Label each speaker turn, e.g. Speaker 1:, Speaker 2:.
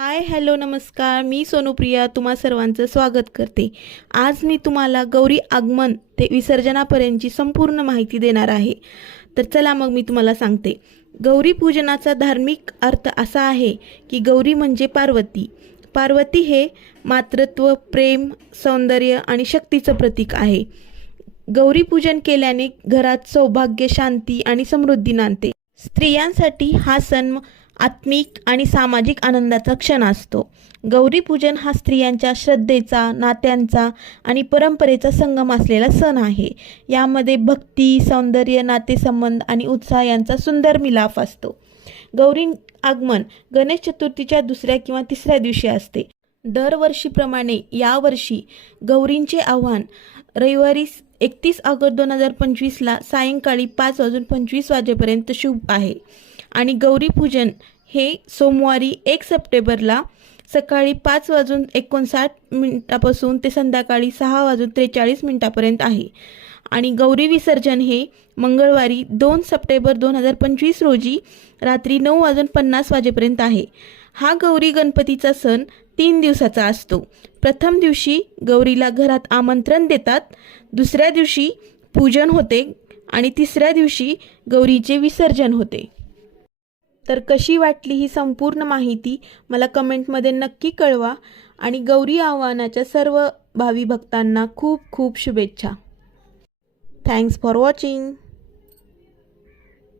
Speaker 1: Hi hello नमस्कार. मी सोनुप्रिया. तुम्हा सर्वांचं स्वागत करते. आज मी तुम्हाला गौरी आगमन ते विसर्जनापर्यंतची संपूर्ण माहिती देणार आहे. तर चला मग मी तुम्हाला सांगते. गौरी पूजनाचा धार्मिक अर्थ असा आहे की गौरी म्हणजे पार्वती. पार्वती हे मातृत्व प्रेम सौंदर्य आणि शक्तीचं प्रतीक आहे. गौरी पूजन केल्याने घरात सौभाग्य शांती आणि समृद्धी नांदते. स्त्रियांसाठी हा सण आत्मिक आणि सामाजिक आनंदाचा क्षण असतो. गौरीपूजन हा स्त्रियांच्या श्रद्धेचा नात्यांचा आणि परंपरेचा संगम असलेला सण आहे. यामध्ये भक्ती सौंदर्य नातेसंबंध आणि उत्साह यांचा सुंदर मिलाफ असतो. गौरी आगमन गणेश चतुर्थीच्या दुसऱ्या किंवा तिसऱ्या दिवशी असते. दरवर्षीप्रमाणे यावर्षी गौरींचे आव्हान रविवारी एकतीस ऑगस्ट दोन हजार पंचवीसला सायंकाळी पाच वाजून पंचवीस वाजेपर्यंत शुभ आहे. आणि गौरीपूजन हे सोमवारी एक सप्टेंबरला सकाळी पाच वाजून एकोणसाठ मिनटापासून ते संध्याकाळी सहा वाजून त्रेचाळीस मिनटापर्यंत आहे. आणि गौरी विसर्जन हे मंगळवारी दोन सप्टेंबर दोन हजार पंचवीस रोजी रात्री नऊ वाजून पन्नास वाजेपर्यंत आहे. हा गौरी गणपतीचा सण तीन दिवसाचा असतो. प्रथम दिवशी गौरीला घरात आमंत्रण देतात दुसऱ्या दिवशी पूजन होते आणि तिसऱ्या दिवशी गौरीचे विसर्जन होते. तर कशी वाटली ही संपूर्ण माहिती मला कमेंटमध्ये नक्की कळवा आणि गौरी आव्हानाच्या सर्व भावी भक्तांना खूप खूप शुभेच्छा. Thanks for watching